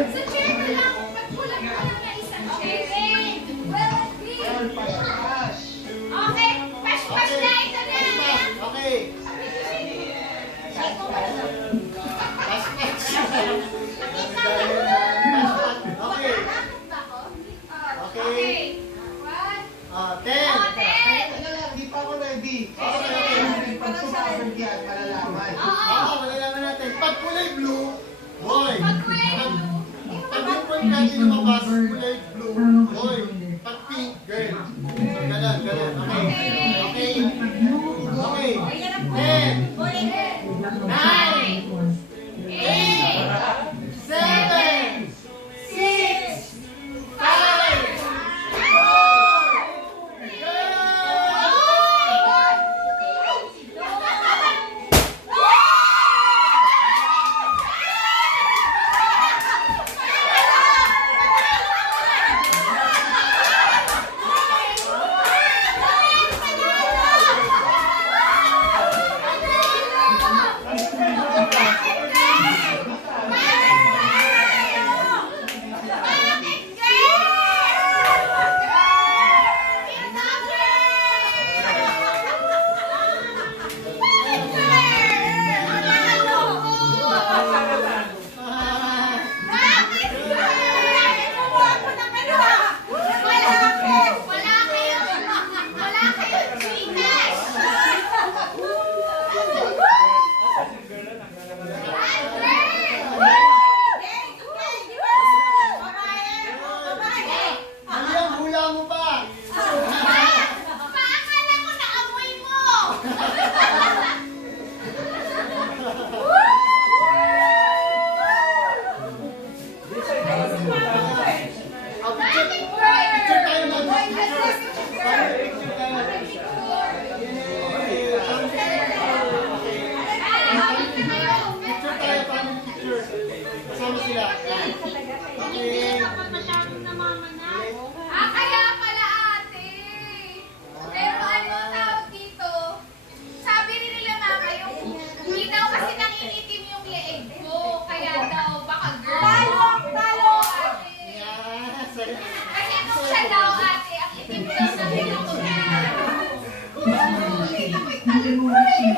Sa chair na lang. Pagkulang ko lang na isang chair. Well, okay, pash-pash na. Ito na. Okay. Okay. 10. Hindi pa ako ready. Hindi pa lang sa akin yan, malalaman. Oo, malalaman natin. Pag kulay blue, boy. Pag kulay blue. Pag yung point natin lumabas, kulay blue, boy. Pag pink, girl. So, ganun. Okay. Okay. 10. 9. 8. 7. 6. 5. Kaya pala ate. Pero ano tawag dito? Sabi rin nila mama yung hindi daw kasi nangingitim yung leeg ko. Kaya daw baka girl. Talo ate. Kasi nung siya daw ate, ang itim daw sa leeg ko niya. Kita ko yung talon ko eh.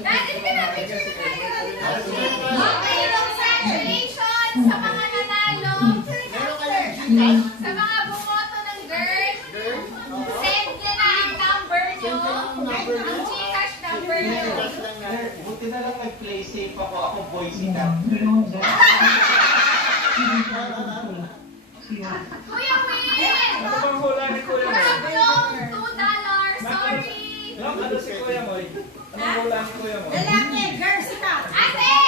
Dati pinapicture kayo. Okay, congratulations sa mga nanalo. Sa mga bumoto ng girl. Send nyo na ang number nyo. Ang Gcash number nyo. Buti na lang nag-play safe ako. Ako Boise na. Kuya Will! Ano bang hula ni Kuya Moy? From $2. Sorry. Ano si Kuya Moy? Anong hula ni Kuya Moy? Lalaki, girls, ikaw. Ate!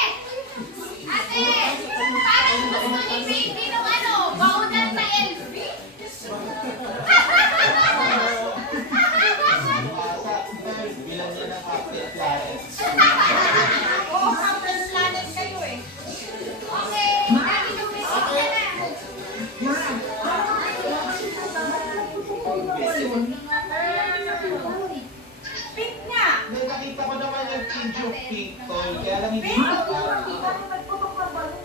Ate! Parang gusto ni baby nung ano, baunan sa LV. Bilang niya ng Captain Planet. Oo, Captain Planet kayo eh. Okay, dami nung message ka na. Pink nga. May nakita ko naman yung change of pink toy. Kaya lang hindi Pink? ko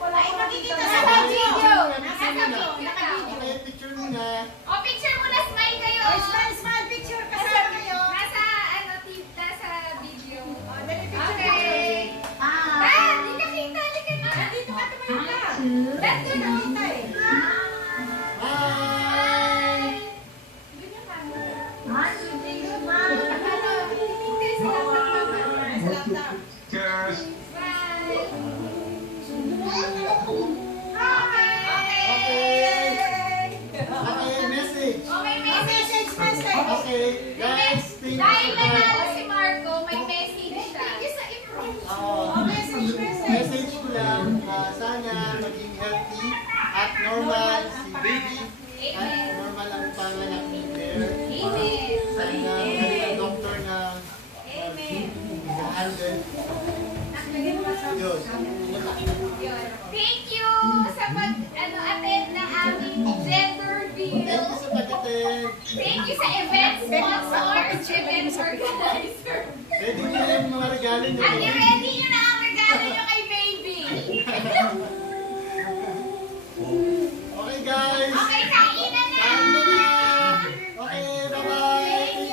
Ay, nakikita sa Nasa video. video. Nasa video. Okay, picture muna. O, picture muna, smile kayo. Oh, smile, smile picture. Kasama kayo. Nasa, ano, nasa video. Oh, dali picture Okay. kayo. Ah, di nakita. Halika na. Dito ka tumayo ka. Let's do the Nakita eh. Hi! Ganyan ka. Cheers! Bye. Okay, message. Okay, message. Okay, guys, thank you Dahil so much. nanalo si Marco, may message siya. Message ko lang, sana maging healthy at normal si baby at normal ang panganak ni Claire. Amen. Sana may doktor na handle. Yun. Thank you sa pag-attend ng aming gender Thank reveal. you sa pag-attend. Thank you sa event sponsors, event organizer. Pwede nyo yung mga regalo nyo. At